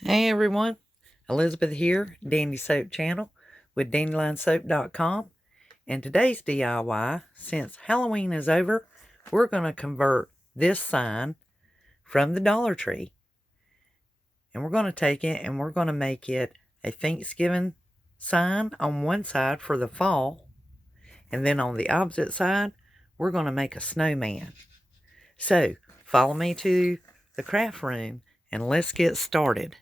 Hey everyone, Elizabeth here, Dandysoap Channel with DandelionSoap.com. And today's DIY, since Halloween is over, we're going to convert this sign from the Dollar Tree. And we're going to take it and we're going to make it a Thanksgiving sign on one side for the fall. And then on the opposite side, we're going to make a snowman. So, follow me to the craft room and let's get started.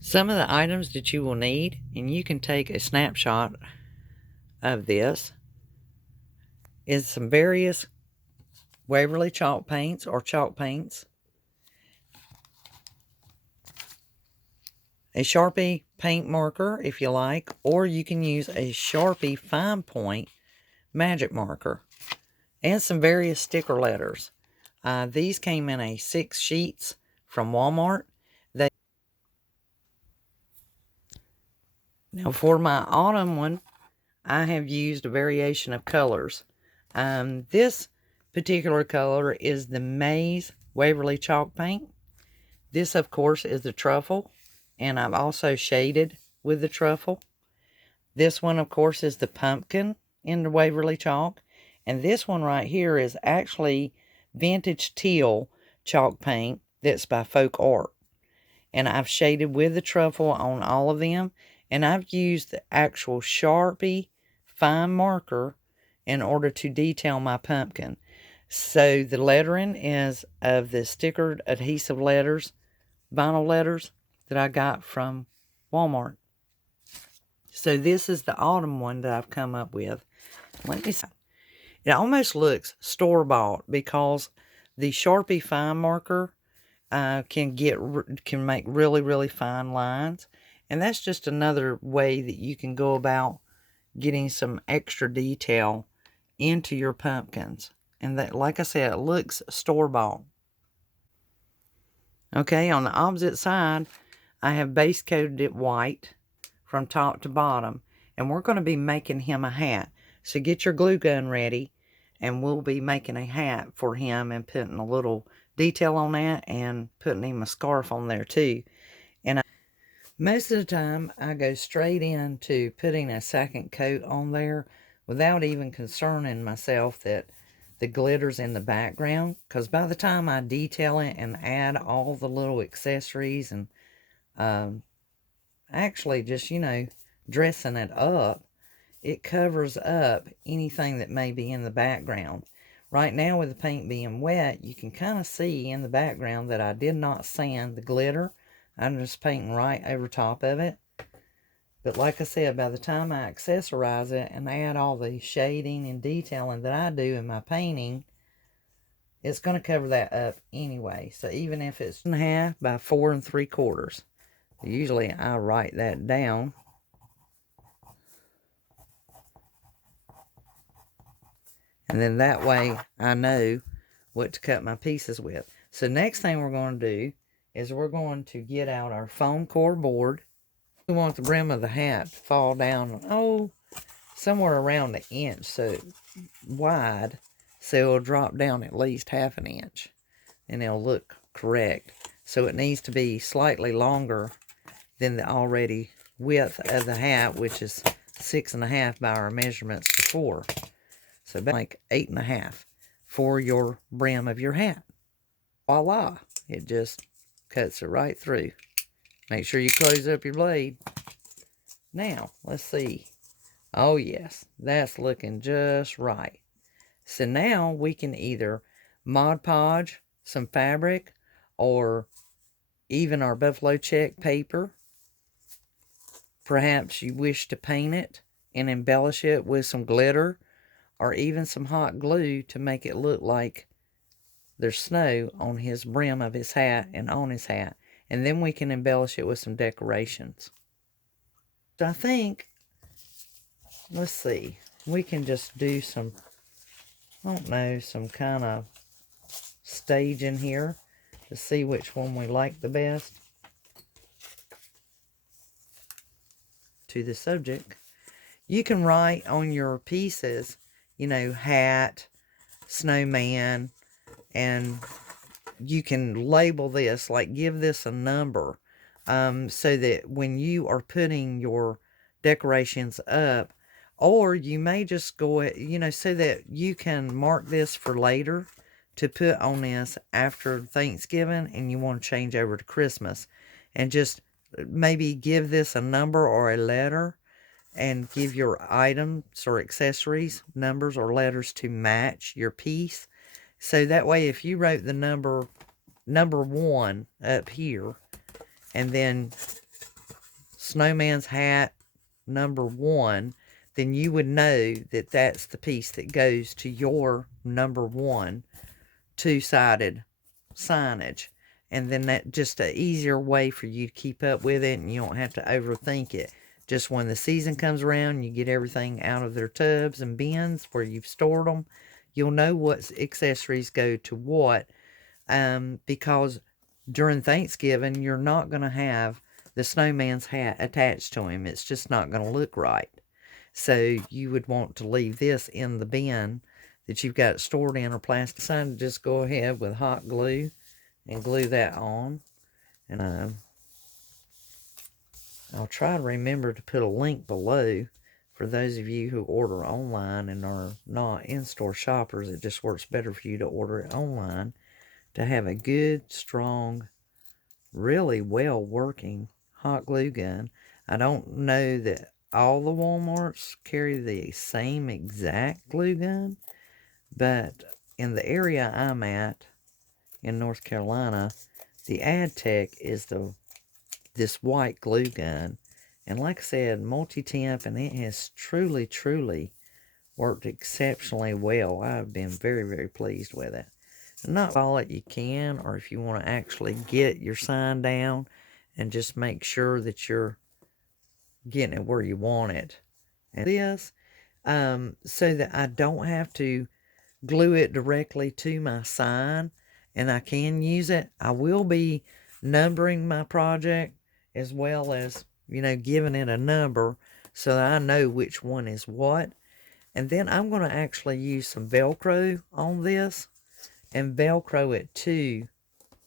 Some of the items that you will need, and you can take a snapshot of this, is some various Waverly chalk paints or chalk paints, a Sharpie paint marker if you like, or you can use a Sharpie fine point magic marker, and some various sticker letters. These came in 6 sheets from Walmart. Now for my autumn one, I have used a variation of colors. This particular color is the Maize Waverly chalk paint. This, of course, is the truffle, and I've also shaded with the truffle. This one, of course, is the pumpkin in the Waverly chalk, and this one right here is actually vintage teal chalk paint that's by Folk Art. And I've shaded with the truffle on all of them, and I've used the actual Sharpie fine marker in order to detail my pumpkin. So the lettering is of the stickered adhesive letters, vinyl letters that I got from Walmart. So this is the autumn one that I've come up with. Let me see. It almost looks store-bought because the Sharpie fine marker can make really fine lines, and that's just another way that you can go about getting some extra detail into your pumpkins. And that, like I said, it looks store-bought. Okay, on the opposite side, I have base coated it white from top to bottom, and we're going to be making him a hat. So get your glue gun ready, and we'll be making a hat for him and putting a little detail on that and putting him a scarf on there too. And most of the time, I go straight into putting a second coat on there without even concerning myself that the glitter's in the background, because by the time I detail it and add all the little accessories and actually just, dressing it up, it covers up anything that may be in the background. Right now, with the paint being wet, you can kind of see in the background that I did not sand the glitter. I'm just painting right over top of it. But like I said, by the time I accessorize it and add all the shading and detailing that I do in my painting, it's going to cover that up anyway. So even if it's 1.5 by 4 3/4, usually I write that down. And then that way I know what to cut my pieces with. So next thing we're going to do is we're going to get out our foam core board. We want the brim of the hat to fall down, somewhere around 1 inch so wide, so it'll drop down at least 1/2 inch, and it'll look correct. So it needs to be slightly longer than the already width of the hat, which is 6.5 by our measurements before. So about like 8.5 for your brim of your hat. Voila! It just cuts it right through. Make sure you close up your blade. Now, let's see. Oh yes, that's looking just right. So now we can either Mod Podge some fabric or even our buffalo check paper. Perhaps you wish to paint it and embellish it with some glitter or even some hot glue to make it look like there's snow on his brim of his hat and on his hat. And then we can embellish it with some decorations. So I think, let's see, we can just do some, some kind of staging here to see which one we like the best. To the subject, you can write on your pieces, hat, snowman, and you can label this, like give this a number, so that when you are putting your decorations up, or you may just go, you know, so that you can mark this for later to put on this after Thanksgiving and you want to change over to Christmas, and just maybe give this a number or a letter, and give your items or accessories numbers or letters to match your piece. So that way, if you wrote the number 1 up here, and then Snowman's hat number 1, then you would know that that's the piece that goes to your number 1 two-sided signage. And then that just an easier way for you to keep up with it, and you don't have to overthink it. Just when the season comes around, you get everything out of their tubs and bins where you've stored them, you'll know what accessories go to what, because during Thanksgiving, you're not going to have the snowman's hat attached to him. It's just not going to look right. So you would want to leave this in the bin that you've got it stored in, or plastic. Decided to just go ahead with hot glue and glue that on. And I'll try to remember to put a link below for those of you who order online and are not in-store shoppers. It just works better for you to order it online, to have a good, strong, really well working hot glue gun. I don't know that all the Walmarts carry the same exact glue gun, but in the area I'm at in North Carolina, the AdTech is this white glue gun. And like I said, multi-temp, and it has truly, truly worked exceptionally well. I've been very, very pleased with it. Not all that you can, or if you want to actually get your sign down and just make sure that you're getting it where you want it. And this, so that I don't have to glue it directly to my sign, and I can use it. I will be numbering my project, as well as, you know, giving it a number so that I know which one is what. And then I'm going to actually use some Velcro on this and Velcro it to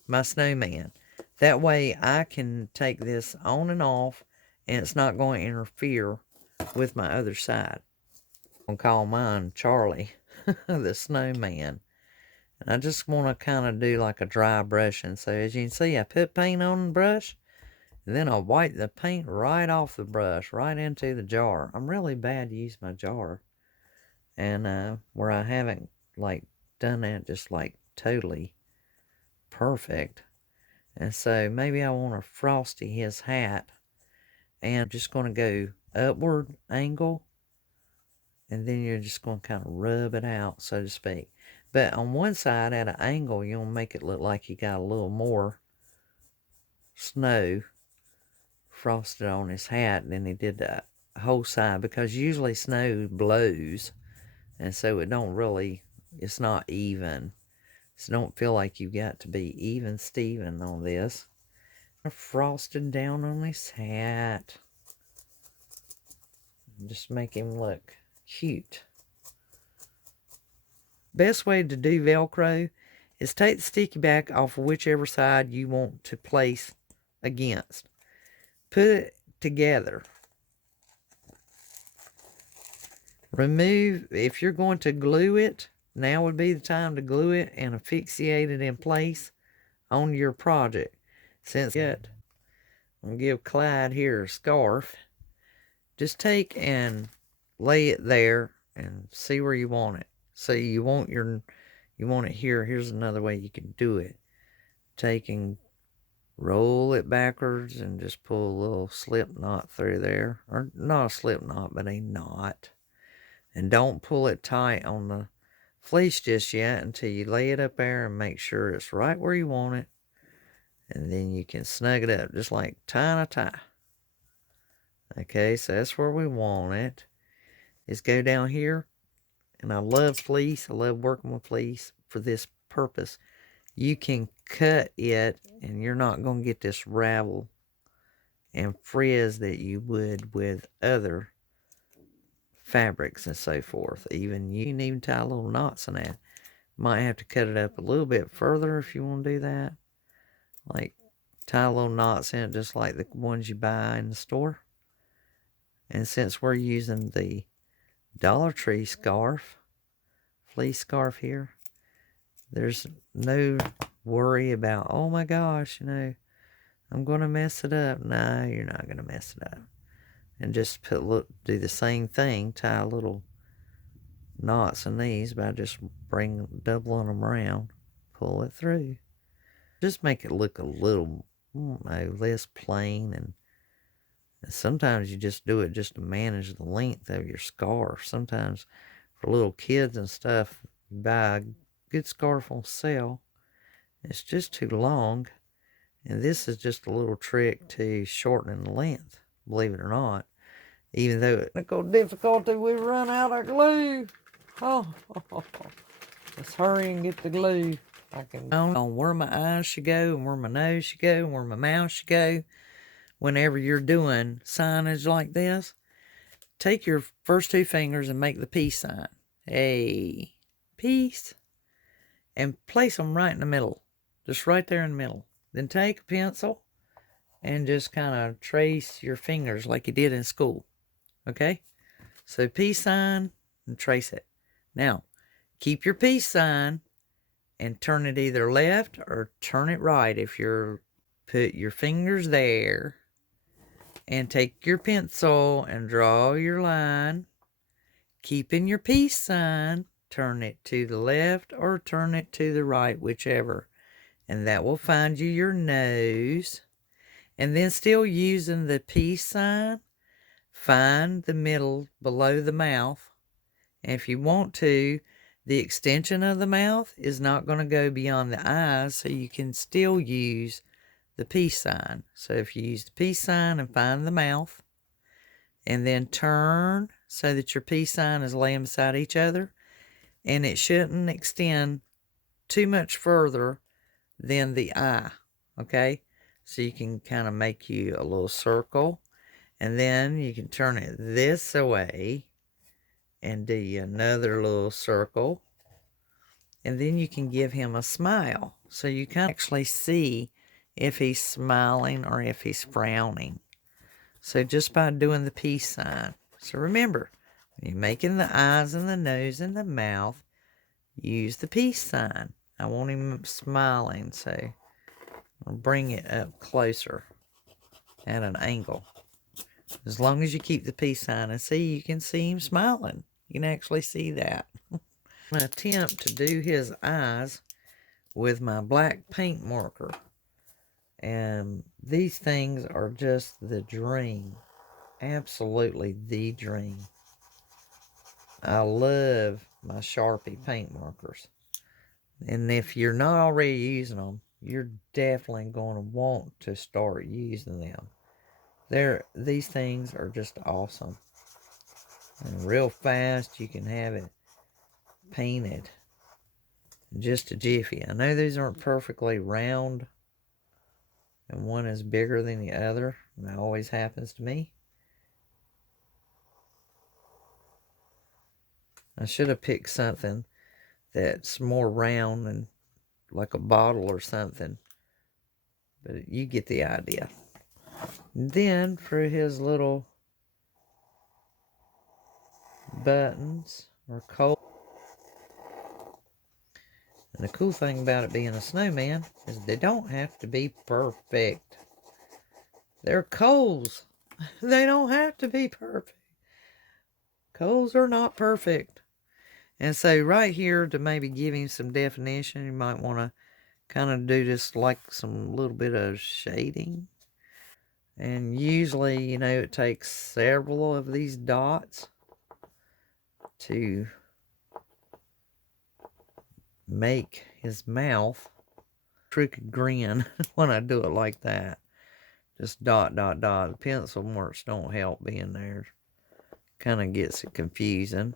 my snowman. That way I can take this on and off, and it's not going to interfere with my other side. I'm going to call mine Charlie, the snowman. And I just want to kind of do like a dry brushing. So as you can see, I put paint on the brush, and then I'll wipe the paint right off the brush, right into the jar. I'm really bad to use my jar. And where I haven't like done that just like totally perfect. And so maybe I want to frosty his hat, and I'm just going to go upward angle, and then you're just going to kind of rub it out, so to speak. But on one side at an angle, you'll make it look like you got a little more snow frosted on his hat than he did the whole side, because usually snow blows, and so it don't really, it's not even. So don't feel like you got to be even Steven on this. Frosted down on his hat. Just make him look cute. Best way to do Velcro is take the sticky back off of whichever side you want to place against. Put it together. Remove, if you're going to glue it, now would be the time to glue it and asphyxiate it in place on your project. Since yet, I'm going to give Clyde here a scarf. Just take and lay it there and see where you want it. So you want it here. Here's another way you can do it. Take and roll it backwards and just pull a little slip knot through there. Or not a slip knot, but a knot. And don't pull it tight on the fleece just yet until you lay it up there and make sure it's right where you want it. And then you can snug it up just like tying a tie. Okay, so that's where we want it. Is go down here. And I love fleece. I love working with fleece for this purpose. You can cut it, and you're not going to get this ravel and frizz that you would with other fabrics and so forth. You can even tie little knots in that. Might have to cut it up a little bit further if you want to do that. Like tie little knots in it just like the ones you buy in the store. And since we're using the Dollar Tree scarf, fleece scarf here, there's no worry about, oh my gosh, I'm going to mess it up. No, you're not going to mess it up. And just do the same thing, tie little knots in these by just doubling them around, pull it through. Just make it look a little, less plain. And sometimes you just do it just to manage the length of your scarf. Sometimes for little kids and stuff, you buy a good scarf on sale. It's just too long. And this is just a little trick to shortening the length, believe it or not. Even though technical difficulty, we run out of glue. Oh, let's hurry and get the glue. I can on where my eyes should go and where my nose should go and where my mouth should go. Whenever you're doing signage like this, take your first two fingers and make the peace sign. A peace. And place them right in the middle. Just right there in the middle. Then take a pencil and just kind of trace your fingers like you did in school. Okay? So peace sign and trace it. Now, keep your peace sign and turn it either left or turn it right. If you're put your fingers there and take your pencil and draw your line, keeping your peace sign, turn it to the left or turn it to the right, whichever. And that will find you your nose. And then still using the peace sign, find the middle below the mouth. And if you want to, the extension of the mouth is not going to go beyond the eyes, so you can still use the peace sign. So if you use the peace sign and find the mouth, and then turn so that your peace sign is laying beside each other, and it shouldn't extend too much further than the eye, okay? So you can kind of make you a little circle, and then you can turn it this way and do you another little circle, and then you can give him a smile. So you can actually see if he's smiling or if he's frowning. So just by doing the peace sign. So remember, when you're making the eyes and the nose and the mouth, use the peace sign. I want him smiling, so I'll bring it up closer at an angle. As long as you keep the peace sign, and see, you can see him smiling. You can actually see that. I'm going to attempt to do his eyes with my black paint marker. And these things are just the dream. Absolutely the dream. I love my Sharpie paint markers. And if you're not already using them, you're definitely going to want to start using them. These things are just awesome. And real fast, you can have it painted in just a jiffy. I know these aren't perfectly round, and one is bigger than the other. And that always happens to me. I should have picked something that's more round and like a bottle or something. But you get the idea. And then for his little buttons or coal. And the cool thing about it being a snowman is they don't have to be perfect. They're coals. They don't have to be perfect. Coals are not perfect. And so right here, to maybe give him some definition, you might want to kind of do just like some little bit of shading. And usually, it takes several of these dots to make his mouth crooked grin when I do it like that. Just dot, dot, dot. The pencil marks don't help being there. Kind of gets it confusing.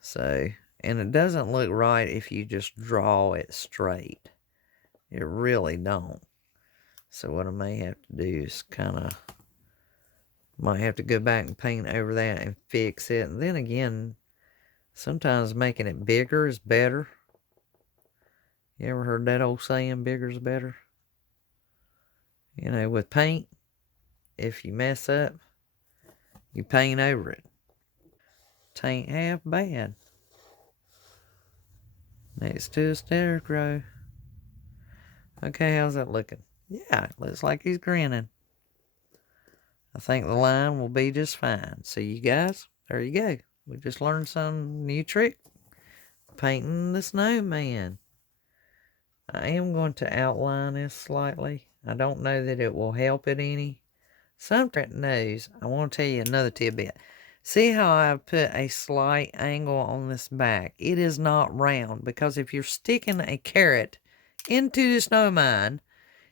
So, and it doesn't look right if you just draw it straight. It really don't. So what I may have to do is might have to go back and paint over that and fix it. And then again, Sometimes making it bigger is better. You ever heard that old saying, bigger's better? You know, with paint, if you mess up, you paint over it. Tain't half bad. Next to a scarecrow. Okay, how's that looking? Yeah, it looks like he's grinning. I think the line will be just fine. So you guys, there you go. We just learned some new trick. Painting the snowman. I am going to outline this slightly. I don't know that it will help it any. Some knows. I want to tell you another tidbit. See how I put a slight angle on this back? It is not round, because if you're sticking a carrot into the snowman,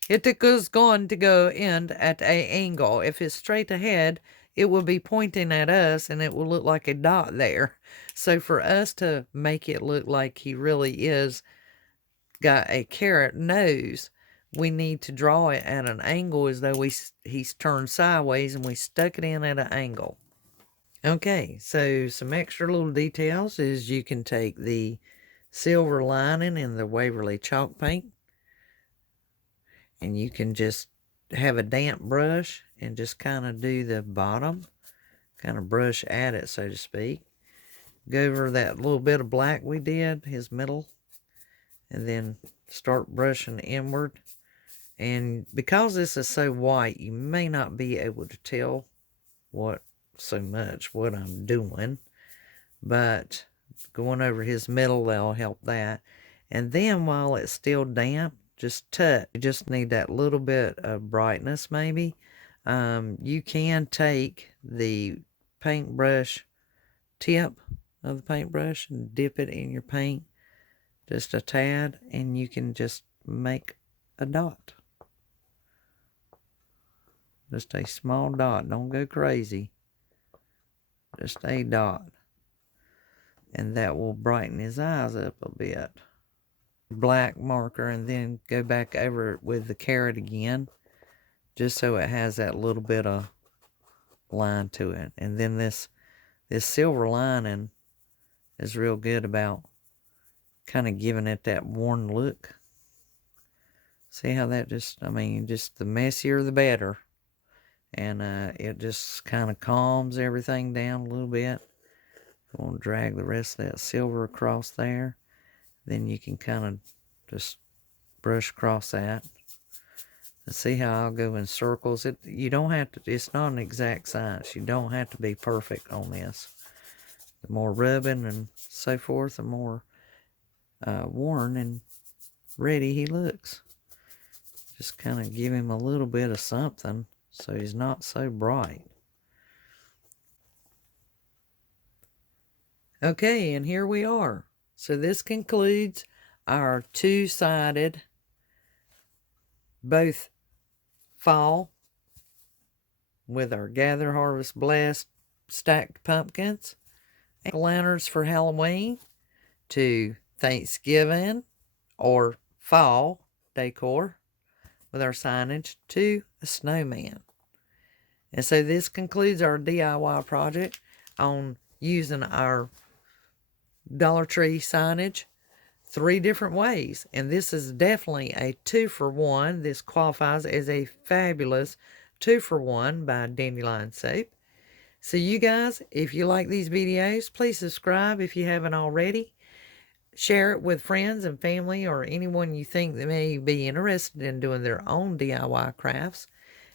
it is going to go in at an angle. If it's straight ahead, it will be pointing at us and it will look like a dot there. So for us to make it look like he really is got a carrot nose, we need to draw it at an angle as though he's turned sideways, and we stuck it in at an angle. Okay, so some extra little details is you can take the silver lining in the Waverly chalk paint, and you can just have a damp brush and just kind of do the bottom, kind of brush at it, so to speak. Go over that little bit of black we did, his middle, and then start brushing inward. And because this is so white, you may not be able to tell what I'm doing, but going over his middle, that'll help that. And then while it's still damp, just touch. You just need that little bit of brightness maybe. You can take the paintbrush tip of the paintbrush and dip it in your paint just a tad, and you can just make a dot. Just a small dot. Don't go crazy. Just a dot. And that will brighten his eyes up a bit. Black marker, and then go back over it with the carrot again, just so it has that little bit of line to it. And then this silver lining is real good about kind of giving it that worn look. See how that just the messier the better. And it just kind of calms everything down a little bit. I'm going to drag the rest of that silver across there. Then you can kind of just brush across that. And see how I'll go in circles. You don't have to, it's not an exact science. You don't have to be perfect on this. The more rubbing and so forth, the more worn and ready he looks. Just kind of give him a little bit of something so he's not so bright. Okay, and here we are. So this concludes our two-sided, both fall with our Gather, Harvest, Blessed stacked pumpkins, and lanterns for Halloween, to Thanksgiving or fall decor with our signage, to a snowman. And so this concludes our DIY project on using our Dollar Tree signage 3 different ways. And this is definitely a 2-for-1. This qualifies as a fabulous 2-for-1 by Dandelion Soap. So you guys, if you like these videos, please subscribe if you haven't already. Share it with friends and family or anyone you think that may be interested in doing their own DIY crafts.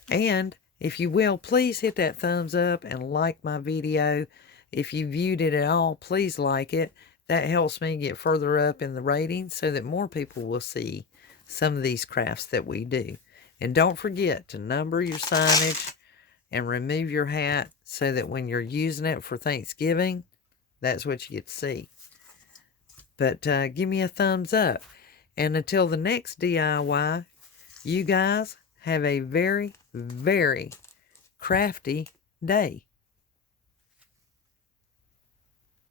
And if you will, please hit that thumbs up and like my video. If you viewed it at all, please like it. That helps me get further up in the ratings so that more people will see some of these crafts that we do. And don't forget to number your signage and remove your hat so that when you're using it for Thanksgiving, that's what you get to see. But give me a thumbs up. And until the next DIY, you guys have a very, very crafty day.